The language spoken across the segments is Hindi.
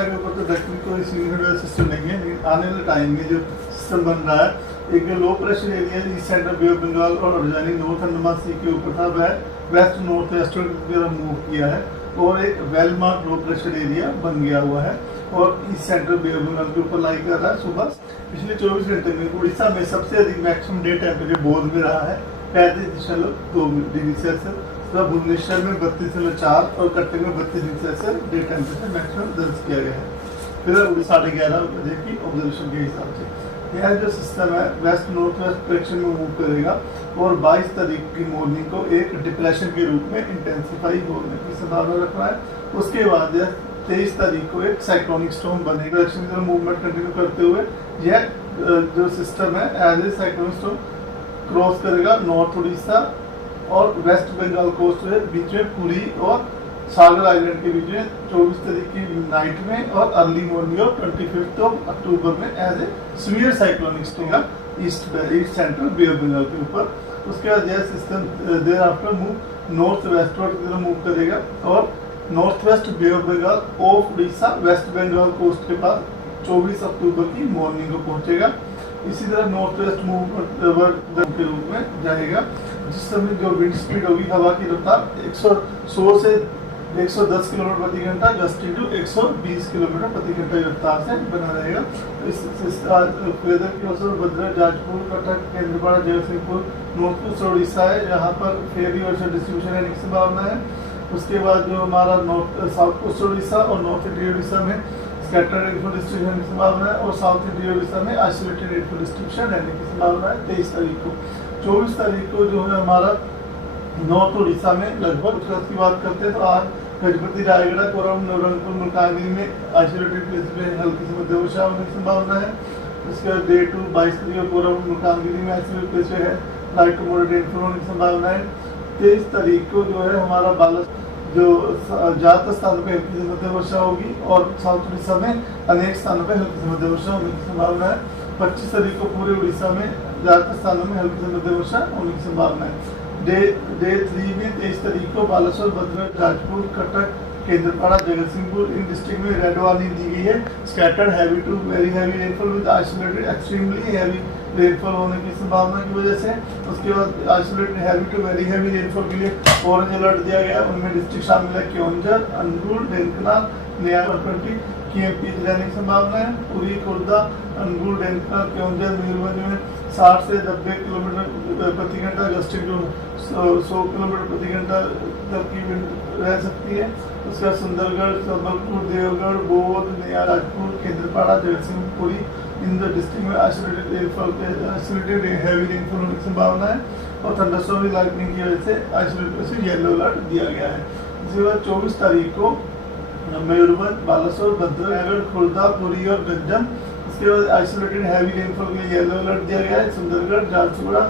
उड़ीसा के ऊपर तो डायरेक्टली कोई सिग्निफिकेंट सिस्टम नहीं है, लेकिन आने वाले टाइम में जो सिस्टम बन रहा है, एक low pressure area east central bay of Bengal और अरजानी नॉर्थ अंडमान सी के ऊपर था, वह वेस्ट नॉर्थ वेस्टर्न की तरफ मूव किया है और एक well marked low pressure area बन गया हुआ है और east central bay of Bengal के ऊपर लाई कर रहा है। सुबह पिछले 24 घंटे में उड़ीसा में सबसे अधिक मैक्सिमम डे टेम्परेचर बोध में रहा है 35.2 डिग्री सेल्सियस, तथा भुवनेश्वर में 32.4 और कटक में 32 degree Celsius day temperature maximum दर्ज किया गया है। फिर 11:30 बजे की ऑब्जर्वेशन के हिसाब से यह जो सिस्टम है वेस्ट नॉर्थ वेस्ट डायरेक्शन में मूव करेगा और 22 तारीख की मॉर्निंग को एक डिप्रेशन के रूप में इंटेंसिफाई होने की संभावना रख रहा है। उसके बाद 23 तारीख को एक साइक्लोनिक स्टॉर्म बनेगा। डायरेक्शन की तरफ मूवमेंट कंटिन्यू करते हुए यह जो सिस्टम है as a cyclonic storm cross करेगा नॉर्थ उड़ीसा और वेस्ट बंगाल कोस्ट के बीच में पुरी और सागर आइलैंड के बीच में 24 तारीख की नाइट में और अर्ली मॉर्निंग और 25 अक्टूबर में as a severe cyclonic storm east central bay of Bengal के ऊपर। उसके बाद यह system thereafter move north westward की तरफ मूव करेगा और north west bay of Bengal of Orissa west Bengal coast के पास 24 अक्टूबर की मॉर्निंग को पहुंचेगा। इसी तरह नॉर्थ वेस्ट मूवमेंट के रूप में जाएगा, जिस समय जो विंड स्पीड होगी हवा की रफ्तार 100 से 110 किलोमीटर प्रति घंटा गस्टिंग टू 120 किलोमीटर प्रति घंटा की रफ्तार से बना रहेगा। इस वेदर के अवसर भद्रक, जाजपुर, कटक, केंद्रपाड़ा, जगतसिंहपुर, नॉर्थ ईस्ट उड़ीसा है, यहाँ पर फेरी वर्षा डिस्ट्रीब्यूशन रहने की संभावना है। उसके बाद जो हमारा नॉर्थ साउथ कोस्ट उड़ीसा और नॉर्थ ईस्ट उड़ीसा में स्कैटर्ड रेनफॉल डिस्ट्रीब्यूशन की संभावना है और साउथ ईस्ट उड़ीसा में आइसोलेटेड रेनफॉल डिस्ट्रीब्यूशन रहने की संभावना है 23 तारीख को। 24 तारीख को जो है हमारा नॉर्थ उड़ीसा में लगभग उत्तर की बात करते हैं तो आज गजपति, रायगढ़, कोरम, नवरंगपुर, मलकानगिरी में आइसोलेटेड प्लेस में हल्की से मध्यम वर्षा होने की संभावना है। उसके बाद डे 2 22 तारीख को कोरम, मलकानगिरी में आइसोलेटेड प्लेस में है लाइट टू मॉडरेट रेनफॉल होने की संभावना है। 23 तारीख को जो है हमारा बालासोर जो ज्यादातर स्थानों पर हल्की से मध्यम वर्षा होगी और साउथ उड़ीसा में अनेक स्थानों पर हल्की से मध्यम वर्षा होने की संभावना है। 25 तारीख को पूरे उड़ीसा में ज्यादातर स्थानों में हल्की से मध्यम वर्षा होने की संभावना है। डे 3 में 23 तारीख को बालासोर, भद्रक, जाजपुर, कटक, केंद्रपाड़ा, जगतसिंहपुर इन डिस्ट्रिक्ट में रेड वार्निंग दी गई है scattered heavy to very heavy rainfall with isolated extremely heavy rainfall होने की संभावना की वजह से। उसके बाद isolated heavy to very heavy rainfall के लिए ऑरेंज अलर्ट दिया गया। उनमें डिस्ट्रिक्ट शामिल है केओंझर, अनुगुल, ढेंकनाल, नयागढ़ की एमपी रहने की संभावना है। पुरी, खुर्दा, अनुगुल, ढेंकनाल, केओंझर, मयूरभंज में 60 से 90 किलोमीटर प्रति घंटा गस्टिंग टू 100 किलोमीटर प्रति घंटा तक की विंड रह सकती है। उसके बाद सुंदरगढ़, संबलपुर, देवगढ़, बौद्ध, नया Rajpur, Kendrapara, Jagatsinghpur in the district में आइसोलेटेड हैवी रेनफॉल होने की संभावना है और थंडरस्टॉर्म लाइटनिंग की वजह से आइसोलेटेड से येलो अलर्ट दिया गया है। इसके बाद 24 तारीख को मयूरभंज, बालासोर, भद्रक, खुर्दा, पुरी और गंजम इसके बाद आइसोलेटेड हैवी रेनफॉल के लिए येलो अलर्ट दिया गया है। सुंदरगढ़, झारसुगुड़ा,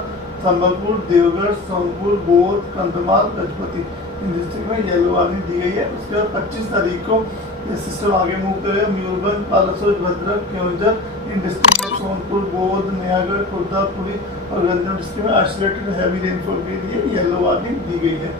संबलपुर, देवगढ़, सोनपुर, बौद्ध, कंधमाल, गजपति इन डिस्ट्रिक्ट में येलो वार्निंग दी गई है। उसके बाद 25 तारीख को ये सिस्टम आगे मूव करेगा। मयूरभंज, बालासोर, भद्रक, केओंझर इन डिस्ट्रिक्ट में सोनपुर, बौद्ध, नयागढ़, खुर्दा, पुरी और गंजम डिस्ट्रिक्ट में आइसोलेटेड हैवी रेनफॉल के लिए येलो वार्निंग दी गई है।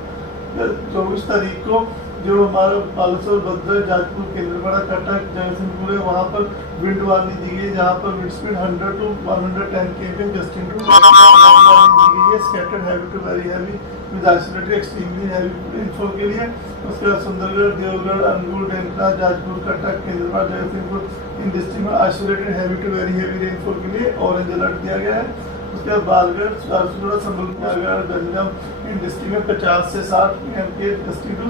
24 तारीख को जो हमारा बालासोर, भद्रक, जाजपुर, केंद्रपाड़ा, कटक, जगतसिंहपुर है वहाँ पर विंड वार्निंग दी गई है, जहाँ पर wind speed 100 to 110 km gusting to दी गई है scattered heavy to very heavy with isolated extremely heavy rainfall के लिए। उसके बाद सुंदरगढ़, देवगढ़, अनुगुल, ढेंकनाल, जाजपुर, कटक, केंद्रपाड़ा, जगतसिंहपुर इन डिस्ट्रिक्ट में isolated heavy to very heavy rainfall के लिए ऑरेंज अलर्ट दिया गया है। उसके बाद बालगढ़, झारसुगुड़ा, संबलपुर, गंजम इन डिस्ट्रिक्ट में 50 से 60 km gusting to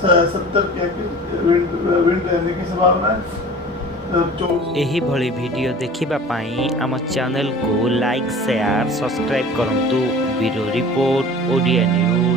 70 km wind रहने की संभावना है। एही भली वीडियो देखिबा पाई आम चैनल को लाइक, शेयर, सब्सक्राइब करंतु। Bureau report, Odia news.